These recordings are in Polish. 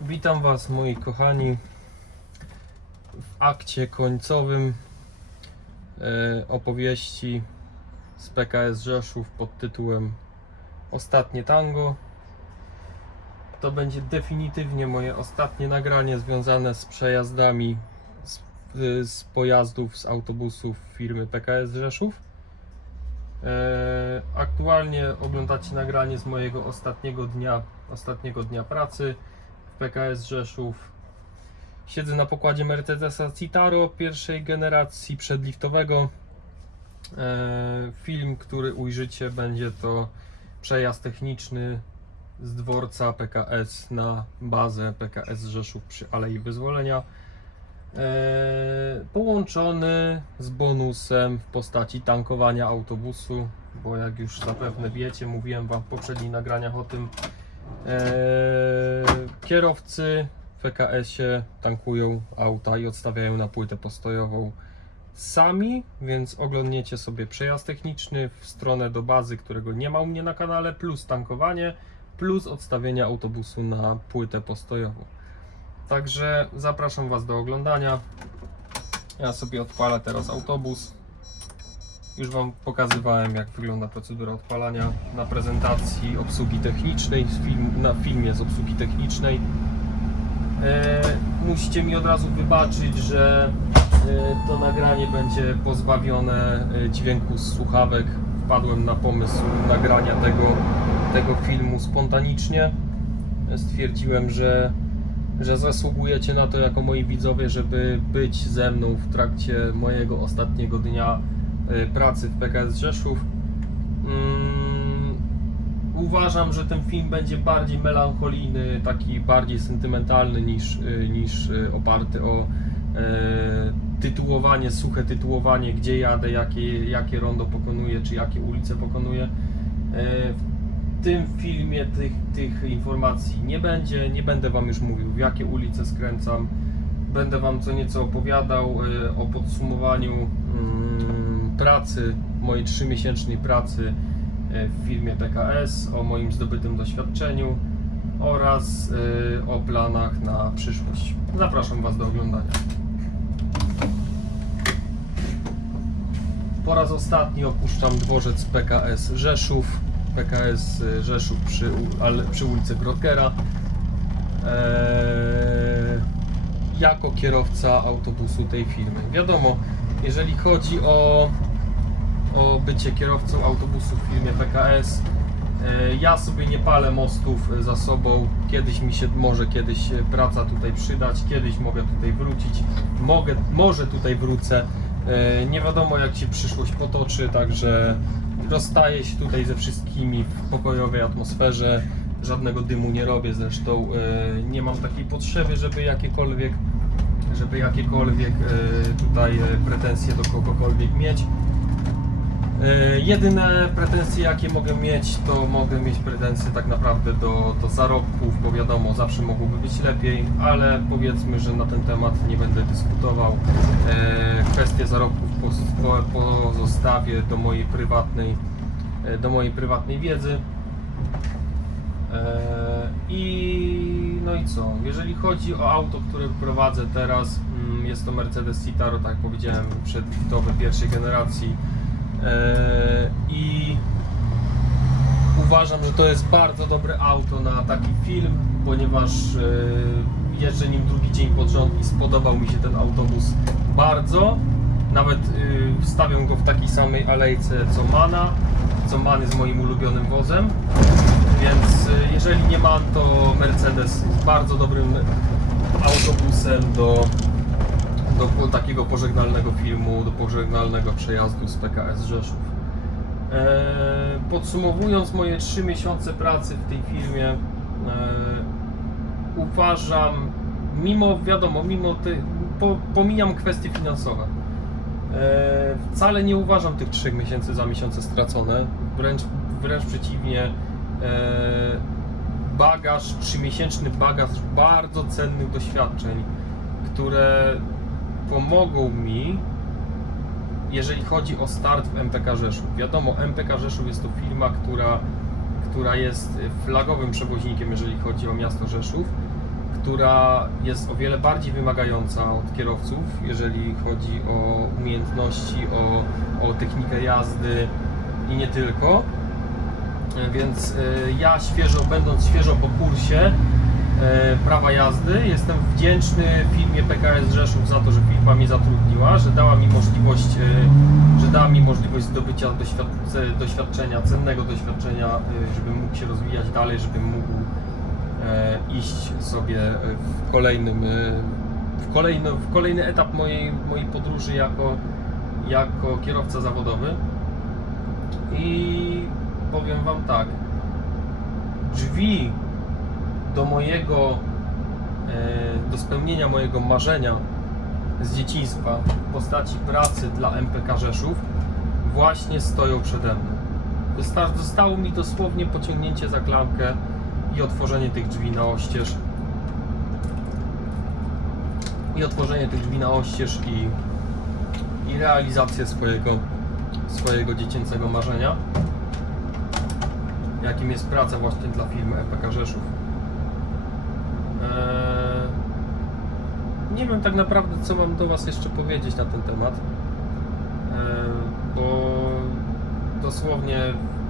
Witam Was, moi kochani, w akcie końcowym e, opowieści z PKS Rzeszów pod tytułem Ostatnie Tango. To będzie definitywnie moje ostatnie nagranie związane z przejazdami z, z pojazdów, z autobusów firmy PKS Rzeszów. E, Aktualnie oglądacie nagranie z mojego ostatniego dnia, ostatniego dnia pracy w PKS Rzeszów. Siedzę na pokładzie Mercedesa Citaro pierwszej generacji przedliftowego. E, Film, który ujrzycie, będzie to przejazd techniczny z dworca PKS na bazę PKS Rzeszów przy Alei Wyzwolenia. E, połączony z bonusem w postaci tankowania autobusu, bo jak już zapewne wiecie, mówiłem Wam w poprzednich nagraniach o tym, kierowcy w PKS-ie tankują auta i odstawiają na płytę postojową sami, więc oglądniecie sobie przejazd techniczny w stronę do bazy, którego nie ma u mnie na kanale, plus tankowanie, plus odstawienie autobusu na płytę postojową. Także zapraszam Was do oglądania. Ja sobie odpalę teraz autobus. Już Wam pokazywałem, jak wygląda procedura odpalania na prezentacji obsługi technicznej, na filmie z obsługi technicznej. E, musicie mi od razu wybaczyć, że e, to nagranie będzie pozbawione e, dźwięku z słuchawek. Wpadłem na pomysł nagrania tego, tego filmu spontanicznie. Stwierdziłem, że że zasługujecie na to jako moi widzowie, żeby być ze mną w trakcie mojego ostatniego dnia pracy w PKS Rzeszów. Mm, Uważam, że ten film będzie bardziej melancholijny, taki bardziej sentymentalny niż, y, niż y, oparty o e, tytułowanie, suche tytułowanie, gdzie jadę, jakie, jakie rondo pokonuję, czy jakie ulice pokonuję. E, w tym filmie tych, tych informacji nie będzie. Nie będę Wam już mówił, w jakie ulice skręcam. Będę Wam co nieco opowiadał e, o podsumowaniu mm, pracy, mojej trzymiesięcznej pracy e, w firmie PKS, o moim zdobytym doświadczeniu oraz e, o planach na przyszłość. Zapraszam Was do oglądania. Po raz ostatni opuszczam dworzec PKS Rzeszów. PKS Rzeszów przy, ale, przy ulicy Grotkera. Eee, jako kierowca autobusu tej firmy. Wiadomo, jeżeli chodzi o, o bycie kierowcą autobusu w firmie PKS, e, ja sobie nie palę mostów za sobą. Kiedyś mi się, może kiedyś praca tutaj przydać, kiedyś mogę tutaj wrócić, mogę, może tutaj wrócę. E, Nie wiadomo jak się przyszłość potoczy, także rozstaję się tutaj ze wszystkimi w pokojowej atmosferze. Żadnego dymu nie robię, zresztą e, nie mam takiej potrzeby, żeby jakiekolwiek, żeby jakiekolwiek e, tutaj e, pretensje do kogokolwiek mieć. E, Jedyne pretensje jakie mogę mieć, to mogę mieć pretensje tak naprawdę do, do zarobków, bo wiadomo, zawsze mogłoby być lepiej, ale powiedzmy, że na ten temat nie będę dyskutował. E, Kwestie zarobków pozostawię do mojej prywatnej, e, do mojej prywatnej wiedzy. I no i co? Jeżeli chodzi o auto, które prowadzę teraz, mm, jest to Mercedes Citaro, tak jak powiedziałem, przedliftowy pierwszej generacji. E, I uważam, że to jest bardzo dobre auto na taki film, ponieważ e, jeżdżę nim drugi dzień pod rząd i spodobał mi się ten autobus bardzo. Nawet e, wstawiam go w takiej samej alejce co Mana, co Man jest moim ulubionym wozem. Więc e, jeżeli nie Man, to Mercedes jest bardzo dobrym autobusem do do takiego pożegnalnego filmu, do pożegnalnego przejazdu z PKS Rzeszów. Eee, podsumowując moje 3 miesiące pracy w tej firmie, eee, uważam, mimo wiadomo, mimo po, pomijam kwestie finansowe. Eee, wcale nie uważam tych 3 miesięcy za miesiące stracone, wręcz, wręcz przeciwnie. Bagaż, 3-miesięczny bagaż bardzo cennych doświadczeń, które pomogą mi, jeżeli chodzi o start w MPK Rzeszów. Wiadomo, MPK Rzeszów jest to firma, która, która jest flagowym przewoźnikiem, jeżeli chodzi o miasto Rzeszów, która jest o wiele bardziej wymagająca od kierowców, jeżeli chodzi o umiejętności, o, o technikę jazdy i nie tylko. Więc e, ja świeżo, będąc świeżo po kursie prawa jazdy, jestem wdzięczny firmie PKS Rzeszów za to, że firma mnie zatrudniła, że dała mi możliwość, e, że dała mi możliwość zdobycia doświadczenia, cennego doświadczenia, e, żebym mógł się rozwijać dalej, żebym mógł e, iść sobie e, w kolejnym, e, w kolejny, w kolejny etap mojej, mojej podróży jako, jako kierowca zawodowy. I powiem Wam tak, drzwi do mojego, e, do spełnienia mojego marzenia z dzieciństwa w postaci pracy dla MPK Rzeszów właśnie stoją przede mną. Zostało mi dosłownie pociągnięcie za klamkę i otworzenie tych drzwi na oścież. I otworzenie tych drzwi na oścież i, i realizację swojego, swojego dziecięcego marzenia, jakim jest praca właśnie dla firmy EPK Rzeszów. Nie wiem tak naprawdę, co mam do Was jeszcze powiedzieć na ten temat, eee, bo dosłownie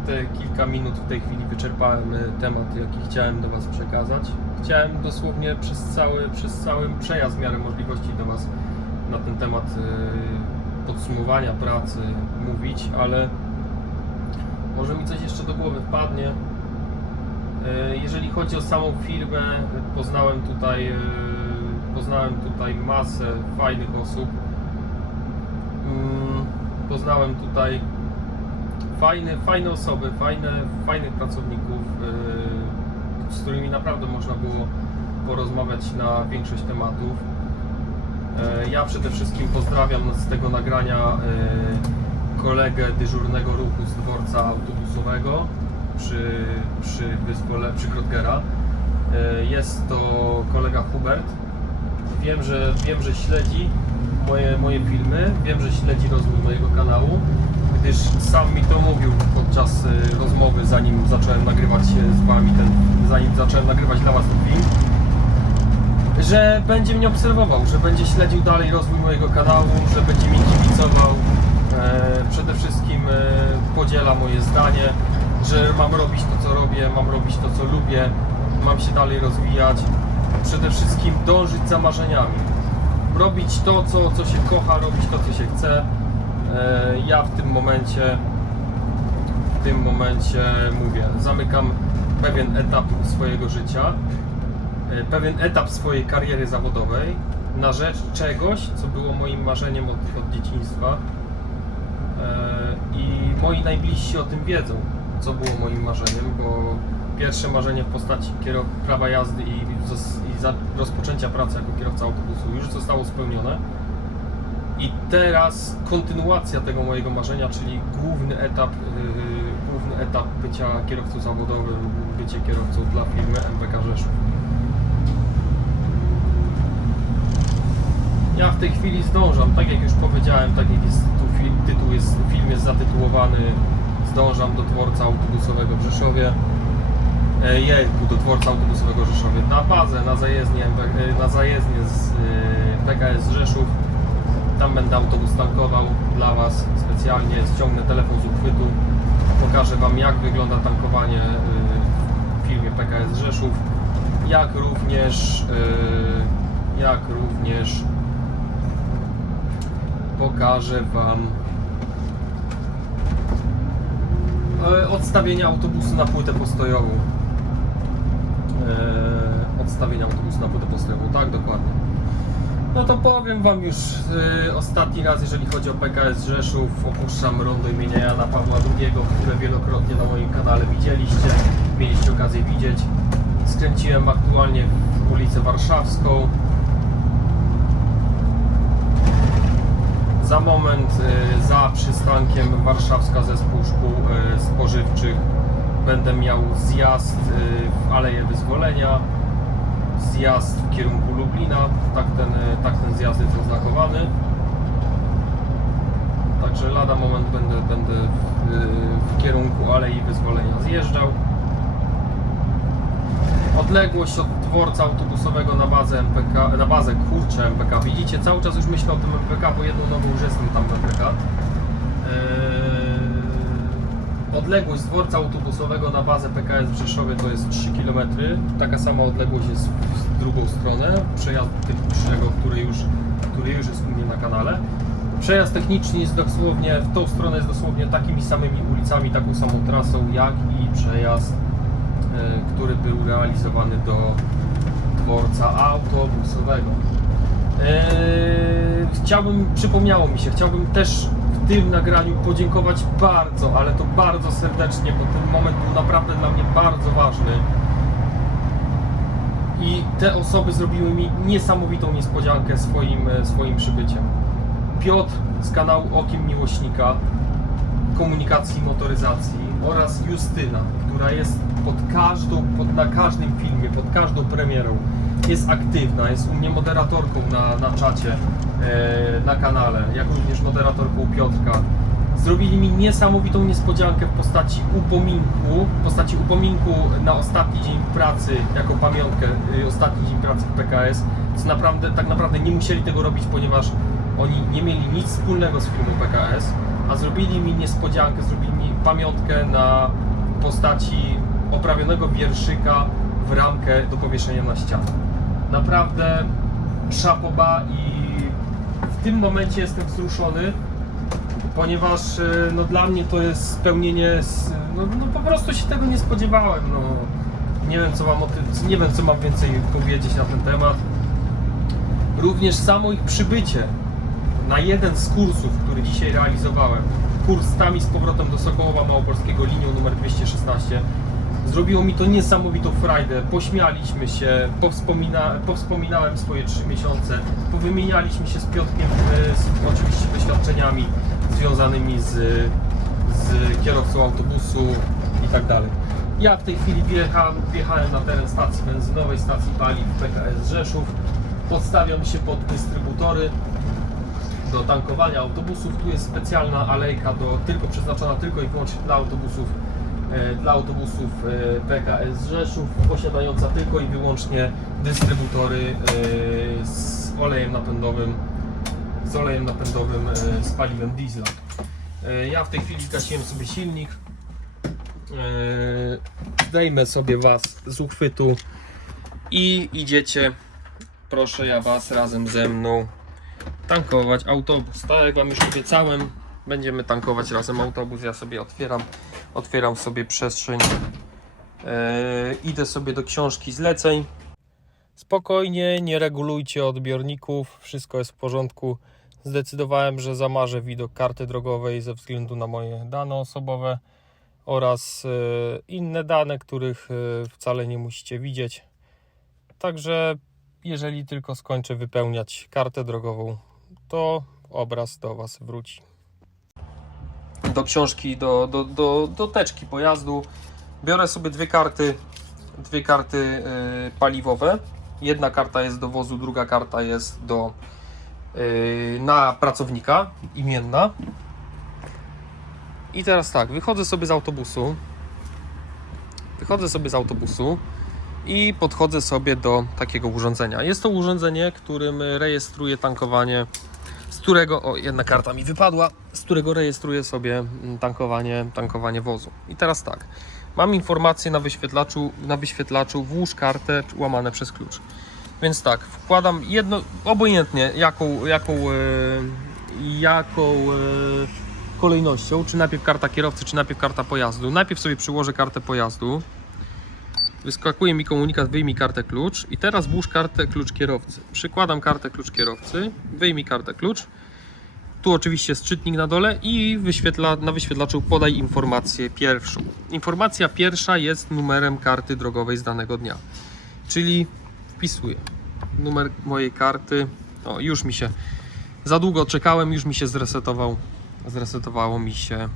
te kilka minut w tej chwili wyczerpałem e, temat, jaki chciałem do Was przekazać. Chciałem dosłownie przez cały, przez cały przejazd w miarę możliwości do Was na ten temat e, podsumowania pracy mówić, ale może mi coś jeszcze do głowy wpadnie. E, Jeżeli chodzi o samą firmę, poznałem tutaj, e, poznałem tutaj masę fajnych osób. Mm, Poznałem tutaj fajne, fajne osoby, fajne, fajnych pracowników, yy, z którymi naprawdę można było porozmawiać na większość tematów. Yy, Ja przede wszystkim pozdrawiam z tego nagrania yy, kolegę dyżurnego ruchu z dworca autobusowego przy, przy Wyspole, przy Krotgera. Yy, Jest to kolega Hubert. Wiem, że, wiem, że śledzi moje, moje filmy, wiem, że śledzi rozwój mojego kanału, gdyż sam mi to mówił podczas y, rozmowy, zanim zacząłem nagrywać się z Wami ten, zanim zacząłem nagrywać dla Was ten film, że będzie mnie obserwował, że będzie śledził dalej rozwój mojego kanału, że będzie mi kibicował, e, przede wszystkim e, podziela moje zdanie, że mam robić to, co robię, mam robić to, co lubię, mam się dalej rozwijać, przede wszystkim dążyć za marzeniami robić to, co, co się kocha, robić to, co się chce. E, Ja w tym momencie, w tym momencie mówię, zamykam pewien etap swojego życia, e, pewien etap swojej kariery zawodowej na rzecz czegoś, co było moim marzeniem od, od dzieciństwa. E, I moi najbliżsi o tym wiedzą, co było moim marzeniem, bo pierwsze marzenie w postaci prawa jazdy i, i rozpoczęcia pracy jako kierowca autobusu już zostało spełnione. I teraz kontynuacja tego mojego marzenia, czyli główny etap, yy, główny etap bycia kierowcą zawodowym, bycie kierowcą dla firmy MPK Rzeszów. Ja w tej chwili zdążam, tak jak już powiedziałem, tak jak jest tu film, tytuł jest, film jest zatytułowany Zdążam do dworca autobusowego w Rzeszowie. E, Jejku, do dworca autobusowego w Rzeszowie. Na bazę, na zajezdnię, e, na zajezdnię z e, PKS Rzeszów. Tam będę autobus tankował dla Was specjalnie. Ściągnę telefon z uchwytu. Pokażę Wam jak wygląda tankowanie w firmie PKS Rzeszów. Jak również jak również pokażę Wam odstawienie autobusu na płytę postojową. E, odstawienie autobusu na postojową, tak dokładnie. No to powiem Wam już e, ostatni raz, jeżeli chodzi o PKS Rzeszów, opuszczam rondo imienia Jana Pawła II, które wielokrotnie na moim kanale widzieliście, mieliście okazję widzieć. Skręciłem aktualnie w ulicę Warszawską. Za moment y, za przystankiem Warszawska Zespół Szkół y, Spożywczych będę miał zjazd y, w Aleję Wyzwolenia, zjazd w kierunku Lublina, tak ten, y, tak ten zjazd jest oznakowany. Także lada moment będę, będę w, y, w kierunku Alei Wyzwolenia zjeżdżał. Odległość od dworca autobusowego na bazę MPK, na bazę kurczę MPK. Widzicie, cały czas już myślę o tym MPK, bo jedną nogą już jestem tam w MPK. Eee, odległość z dworca autobusowego na bazę PKS w Rzeszowie to jest 3 km. Taka sama odległość jest w drugą stronę, przejazd technicznego, który już, który już jest u mnie na kanale. Przejazd techniczny jest dosłownie, w tą stronę jest dosłownie takimi samymi ulicami, taką samą trasą, jak i przejazd, e, który był realizowany do dworca autobusowego. Eee, chciałbym, przypomniało mi się, chciałbym też tym nagraniu podziękować bardzo, ale to bardzo serdecznie, bo ten moment był naprawdę dla mnie bardzo ważny. I te osoby zrobiły mi niesamowitą niespodziankę swoim, e, swoim przybyciem. Piotr z kanału Okiem Miłośnika komunikacji i motoryzacji oraz Justyna, która jest pod każdą, pod, na każdym filmie, pod każdą premierą jest aktywna, jest u mnie moderatorką na, na czacie, na kanale, jak również moderatorką Piotrka. Zrobili mi niesamowitą niespodziankę w postaci upominku, w postaci upominku na ostatni dzień pracy, jako pamiątkę, y, ostatni dzień pracy w PKS. Co naprawdę, tak naprawdę nie musieli tego robić, ponieważ oni nie mieli nic wspólnego z firmą PKS, a zrobili mi niespodziankę, zrobili mi pamiątkę na postaci oprawionego wierszyka w ramkę do powieszenia na ścianę. Naprawdę szapoba i tym momencie jestem wzruszony, ponieważ e, no, dla mnie to jest spełnienie, no, no po prostu się tego nie spodziewałem. No. Nie wiem co mam o tym, nie wiem co mam więcej powiedzieć na ten temat. Również samo ich przybycie na jeden z kursów, który dzisiaj realizowałem, kurs tam i z powrotem do Sokołowa Małopolskiego linią numer 216, zrobiło mi to niesamowitą frajdę. Pośmialiśmy się, powspomina, powspominałem swoje trzy miesiące, powymienialiśmy się z Piotrkiem e, z oczywiście doświadczeniami związanymi z, z kierowcą autobusu i tak dalej. Ja w tej chwili wjechałem, wjechałem na teren stacji benzynowej, stacji paliw PKS Rzeszów. Podstawiam się pod dystrybutory do tankowania autobusów. Tu jest specjalna alejka do, tylko przeznaczona tylko i wyłącznie dla autobusów dla autobusów e, PKS Rzeszów, posiadająca tylko i wyłącznie dystrybutory e, z olejem napędowym z olejem napędowym e, z paliwem diesla. E, Ja w tej chwili zgasiłem sobie silnik. E, Zdejmę sobie Was z uchwytu i idziecie, proszę ja Was razem ze mną tankować autobus. Tak jak Wam już obiecałem, będziemy tankować razem autobus. Ja sobie otwieram, otwieram sobie przestrzeń. E, idę sobie do książki zleceń. Spokojnie, nie regulujcie odbiorników, wszystko jest w porządku. Zdecydowałem, że zamarzę widok karty drogowej ze względu na moje dane osobowe oraz e, inne dane, których e, wcale nie musicie widzieć. Także jeżeli tylko skończę wypełniać kartę drogową, to obraz do Was wróci. Do książki, do, do, do, do teczki pojazdu biorę sobie dwie karty, dwie karty yy, paliwowe. Jedna karta jest do wozu, druga karta jest do yy, na pracownika imienna. I teraz tak, wychodzę sobie z autobusu. Wychodzę sobie z autobusu i podchodzę sobie do takiego urządzenia. Jest to urządzenie, którym rejestruję tankowanie, którego, o jedna karta mi wypadła, z którego rejestruję sobie mm, tankowanie, tankowanie wozu. I teraz tak, mam informację na wyświetlaczu, na wyświetlaczu włóż kartę łamane przez klucz. Więc tak, wkładam jedno, obojętnie jaką, jaką, e, jaką e, kolejnością, czy najpierw karta kierowcy, czy najpierw karta pojazdu. Najpierw sobie przyłożę kartę pojazdu, wyskakuje mi komunikat, wyjmij kartę klucz i teraz włóż kartę klucz kierowcy. Przykładam kartę klucz kierowcy, wyjmij kartę klucz. Tu oczywiście jest czytnik na dole i wyświetla, na wyświetlaczu podaj informację pierwszą. Informacja pierwsza jest numerem karty drogowej z danego dnia. Czyli wpisuję numer mojej karty. O, już mi się za długo czekałem, już mi się zresetował. Zresetowało mi się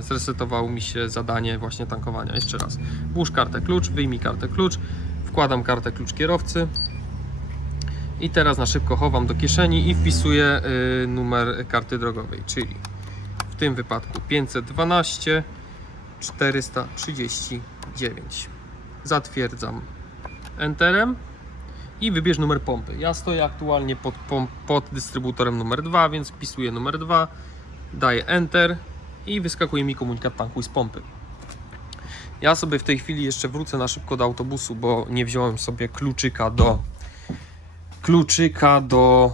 zresetowało mi się zadanie właśnie tankowania. Jeszcze raz. Włóż kartę klucz, wyjmij kartę klucz, wkładam kartę klucz kierowcy i teraz na szybko chowam do kieszeni i wpisuję y, numer karty drogowej, czyli w tym wypadku 512 439 zatwierdzam Enterem i wybierz numer pompy. Ja stoję aktualnie pod, pod dystrybutorem numer 2, więc wpisuję numer 2, daję Enter i wyskakuje mi komunikat tankuj z pompy. Ja sobie w tej chwili jeszcze wrócę na szybko do autobusu, bo nie wziąłem sobie kluczyka do kluczyka do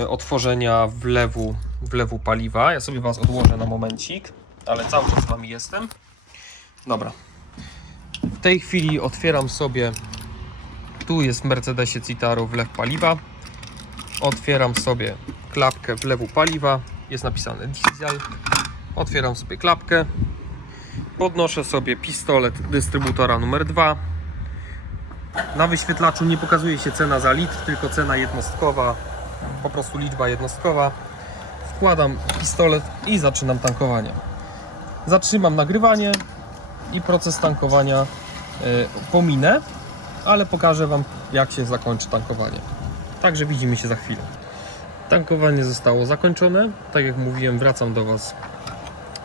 e, otworzenia wlewu, wlewu paliwa. Ja sobie Was odłożę na momencik, ale cały czas z Wami jestem. Dobra. W tej chwili otwieram sobie tu jest w Mercedesie Citaro wlew paliwa. Otwieram sobie klapkę wlewu paliwa. Jest napisane diesel. Otwieram sobie klapkę. Podnoszę sobie pistolet dystrybutora numer 2. Na wyświetlaczu nie pokazuje się cena za litr, tylko cena jednostkowa, po prostu liczba jednostkowa. Wkładam pistolet i zaczynam tankowanie. Zatrzymam nagrywanie i proces tankowania y, pominę, ale pokażę Wam jak się zakończy tankowanie. Także widzimy się za chwilę. Tankowanie zostało zakończone. Tak jak mówiłem, wracam do Was,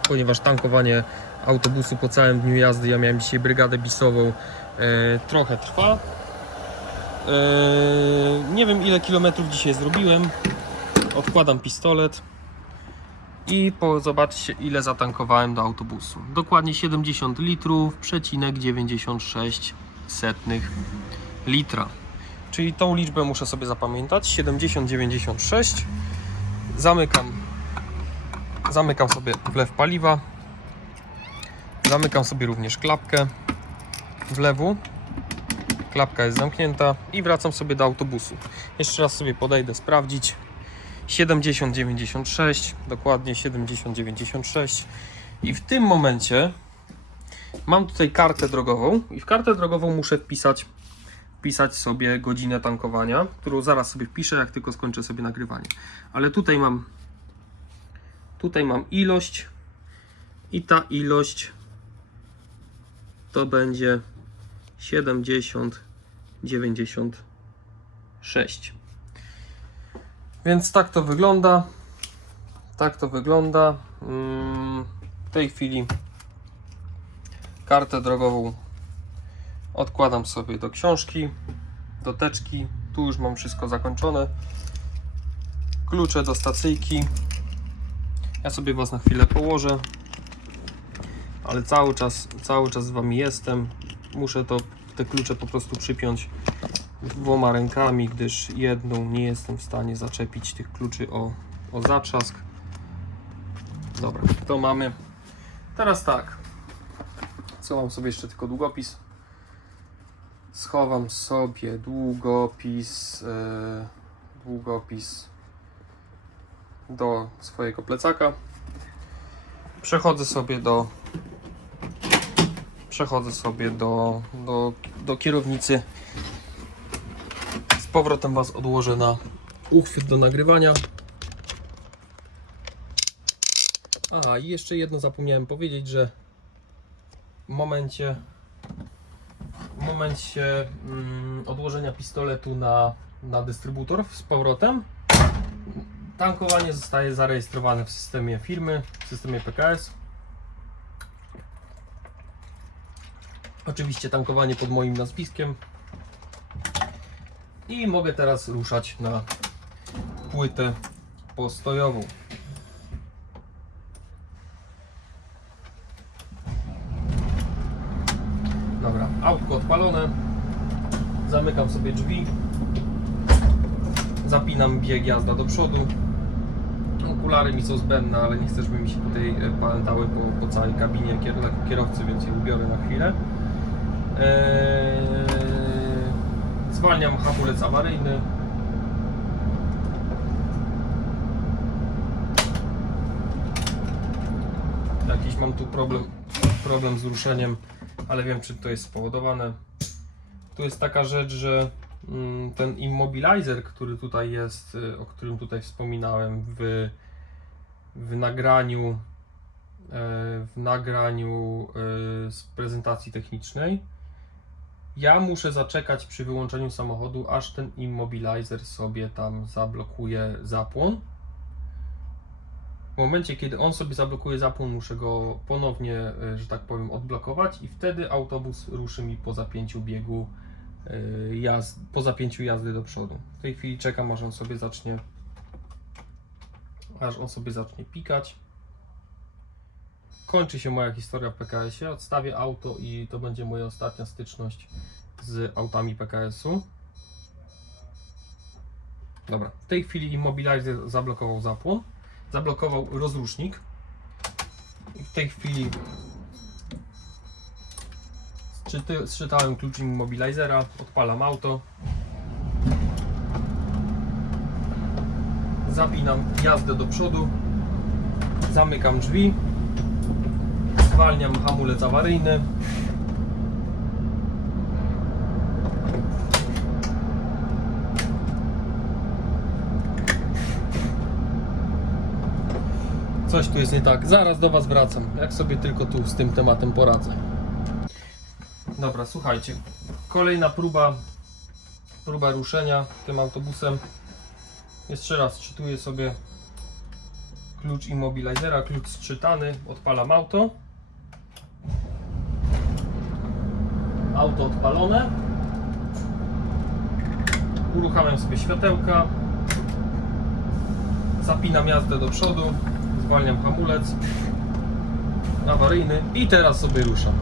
ponieważ tankowanie autobusu po całym dniu jazdy, ja miałem dzisiaj brygadę bisową, e, trochę trwa. E, nie wiem ile kilometrów dzisiaj zrobiłem. Odkładam pistolet i po, zobaczcie ile zatankowałem do autobusu. Dokładnie 70 litrów, przecinek 96 setnych litra. Czyli tą liczbę muszę sobie zapamiętać. 70-96. Zamykam. Zamykam sobie wlew paliwa. Zamykam sobie również klapkę wlewu. Klapka jest zamknięta i wracam sobie do autobusu. Jeszcze raz sobie podejdę sprawdzić. 7096, dokładnie 7096. I w tym momencie mam tutaj kartę drogową i w kartę drogową muszę wpisać wpisać sobie godzinę tankowania, którą zaraz sobie wpiszę, jak tylko skończę sobie nagrywanie. Ale tutaj mam tutaj mam ilość i ta ilość to będzie 70 96. Więc tak to wygląda. Tak to wygląda. Mm, W tej chwili kartę drogową odkładam sobie do książki, do teczki. Tu już mam wszystko zakończone. Klucze do stacyjki. Ja sobie Was na chwilę położę. Ale cały czas, cały czas z Wami jestem. Muszę to, te klucze po prostu przypiąć dwoma rękami, gdyż jedną nie jestem w stanie zaczepić tych kluczy o, o zatrzask. Dobra, to mamy. Teraz tak. Co mam sobie jeszcze tylko długopis? Schowam sobie długopis, e, długopis do swojego plecaka. Przechodzę sobie do przechodzę sobie do, do, do kierownicy. Z powrotem Was odłożę na uchwyt do nagrywania. Aha, i jeszcze jedno zapomniałem powiedzieć, że w momencie w momencie mm, odłożenia pistoletu na, na dystrybutor z powrotem tankowanie zostaje zarejestrowane w systemie firmy, w systemie PKS. Oczywiście tankowanie pod moim nazwiskiem. I mogę teraz ruszać na płytę postojową. Dobra, autko odpalone. Zamykam sobie drzwi. Zapinam bieg jazda do przodu. Okulary mi są zbędne, ale nie chcę, żeby mi się tutaj e, pamiętały po, po całej kabinie kier- kierowcy, więc je ubiorę na chwilę. Eee, zwalniam hamulec awaryjny. Jakiś mam tu problem, problem z ruszeniem, ale wiem czym to jest spowodowane. Tu jest taka rzecz, że mm, ten immobilizer, który tutaj jest, y, o którym tutaj wspominałem w, w nagraniu e, w nagraniu e, z prezentacji technicznej. Ja muszę zaczekać przy wyłączeniu samochodu, aż ten immobilizer sobie tam zablokuje zapłon. momencie, kiedy on sobie zablokuje zapłon, muszę go ponownie, e, że tak powiem, odblokować i wtedy autobus ruszy mi po zapięciu biegu jazd, po zapięciu jazdy do przodu. W tej chwili czekam, aż on sobie zacznie aż on sobie zacznie pikać. Kończy się moja historia w PKS-ie. Odstawię auto i to będzie moja ostatnia styczność z autami PKS-u. Dobra, w tej chwili immobilizer zablokował zapłon, zablokował rozrusznik. I w tej chwili sczyty, sczytałem klucz immobilizera, odpalam auto. Zapinam jazdę do przodu, zamykam drzwi, zwalniam hamulec awaryjny. Coś tu jest nie tak. Zaraz do Was wracam. Jak sobie tylko tu z tym tematem poradzę. Dobra, słuchajcie. Kolejna próba próba ruszenia tym autobusem. Jeszcze raz czytuję sobie klucz immobilizera, klucz sczytany, odpalam auto. Auto odpalone. Uruchamiam sobie światełka. Zapinam jazdę do przodu, zwalniam hamulec awaryjny i teraz sobie ruszam.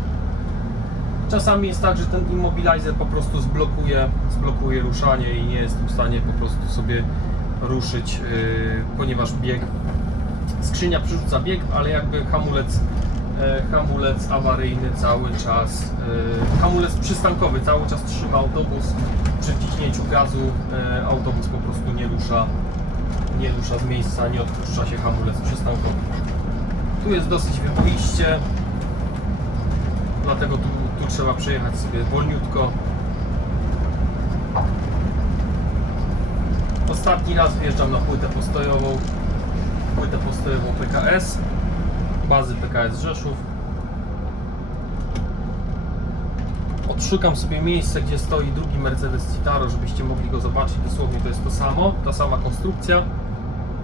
Czasami jest tak, że ten immobilizer po prostu zblokuje, zblokuje ruszanie i nie jestem w stanie po prostu sobie ruszyć, yy, ponieważ bieg, skrzynia przerzuca bieg, ale jakby hamulec, e, hamulec awaryjny cały czas, e, hamulec przystankowy cały czas trzyma autobus. Przy wciśnięciu gazu e, autobus po prostu nie rusza, nie rusza z miejsca, nie odpuszcza się hamulec przystankowy. Tu jest dosyć wyboiście, dlatego tu, tu trzeba przejechać sobie wolniutko. Ostatni raz wjeżdżam na płytę postojową, płytę postojową PKS, bazy PKS Rzeszów. Odszukam sobie miejsce, gdzie stoi drugi Mercedes Citaro, żebyście mogli go zobaczyć. Dosłownie to jest to samo, ta sama konstrukcja.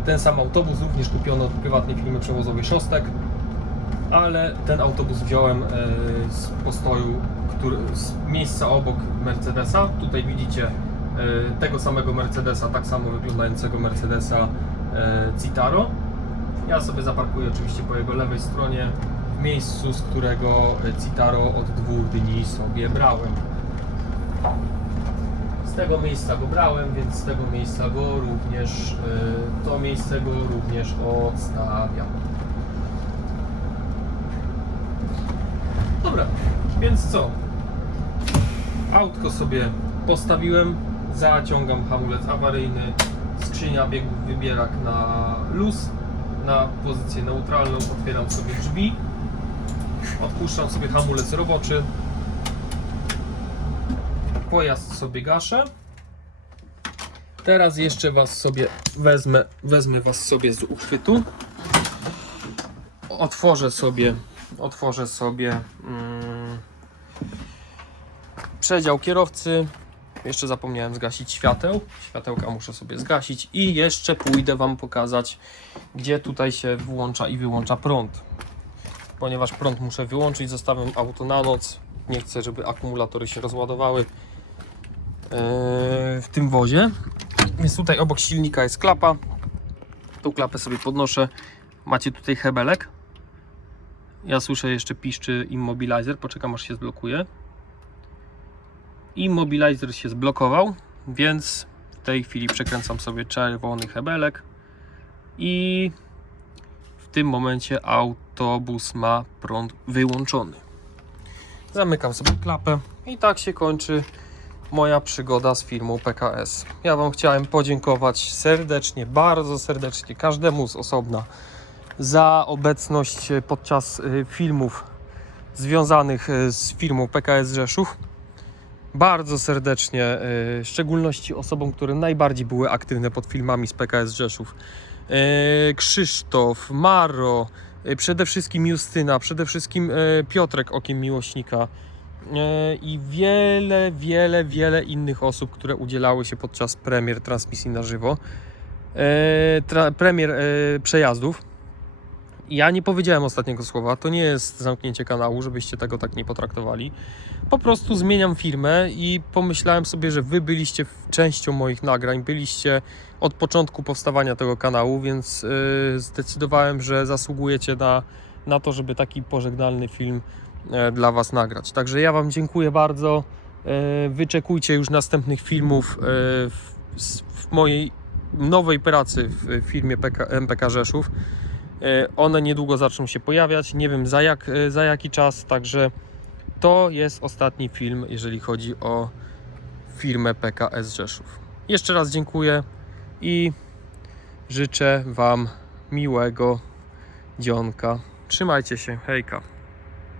Ten sam autobus również kupiony od prywatnej firmy przewozowej Szostek, ale ten autobus wziąłem e, z postoju, który, z miejsca obok Mercedesa. Tutaj widzicie tego samego Mercedesa, tak samo wyglądającego Mercedesa e, Citaro. Ja sobie zaparkuję oczywiście po jego lewej stronie, w miejscu, z którego e, Citaro od dwóch dni sobie brałem. Z tego miejsca go brałem, więc z tego miejsca go również, e, to miejsce go również odstawiam. Dobra, więc co? Autko sobie postawiłem, zaciągam hamulec awaryjny, skrzynia biegów wybierak na luz, na pozycję neutralną, otwieram sobie drzwi, odpuszczam sobie hamulec roboczy, pojazd sobie gaszę. Teraz jeszcze Was sobie wezmę, wezmę Was sobie z uchwytu. Otworzę sobie, otworzę sobie mm, przedział kierowcy. Jeszcze zapomniałem zgasić świateł. Światełka muszę sobie zgasić i jeszcze pójdę Wam pokazać, gdzie tutaj się włącza i wyłącza prąd. Ponieważ prąd muszę wyłączyć, zostawiam auto na noc. Nie chcę, żeby akumulatory się rozładowały yy, w tym wozie. Więc tutaj obok silnika jest klapa. Tą klapę sobie podnoszę. Macie tutaj hebelek. Ja słyszę jeszcze piszczy immobilizer. Poczekam aż się zblokuje. Immobilizer się zblokował, więc w tej chwili przekręcam sobie czerwony hebelek i w tym momencie autobus ma prąd wyłączony. Zamykam sobie klapę i tak się kończy moja przygoda z firmą PKS. Ja Wam chciałem podziękować serdecznie, bardzo serdecznie każdemu z osobna za obecność podczas y, filmów związanych y, z firmą PKS Rzeszów. Bardzo serdecznie, y, w szczególności osobom, które najbardziej były aktywne pod filmami z PKS Rzeszów. Y, Krzysztof, Maro, y, przede wszystkim Justyna, przede wszystkim Piotrek Okiem Miłośnika i wiele, wiele, wiele innych osób, które udzielały się podczas premier transmisji na żywo, premier przejazdów. Ja nie powiedziałem ostatniego słowa, to nie jest zamknięcie kanału, żebyście tego tak nie potraktowali. Po prostu zmieniam firmę i pomyślałem sobie, że wy byliście częścią moich nagrań, byliście od początku powstawania tego kanału, więc yy, zdecydowałem, że zasługujecie na, na to, żeby taki pożegnalny film e, dla Was nagrać. Także ja Wam dziękuję bardzo. E, Wyczekujcie już następnych filmów e, w, w mojej nowej pracy w firmie PK, MPK Rzeszów. E, One niedługo zaczną się pojawiać. Nie wiem za, jak, e, za jaki czas, także to jest ostatni film, jeżeli chodzi o firmę PKS Rzeszów. Jeszcze raz dziękuję i życzę Wam miłego dzionka. Trzymajcie się, hejka.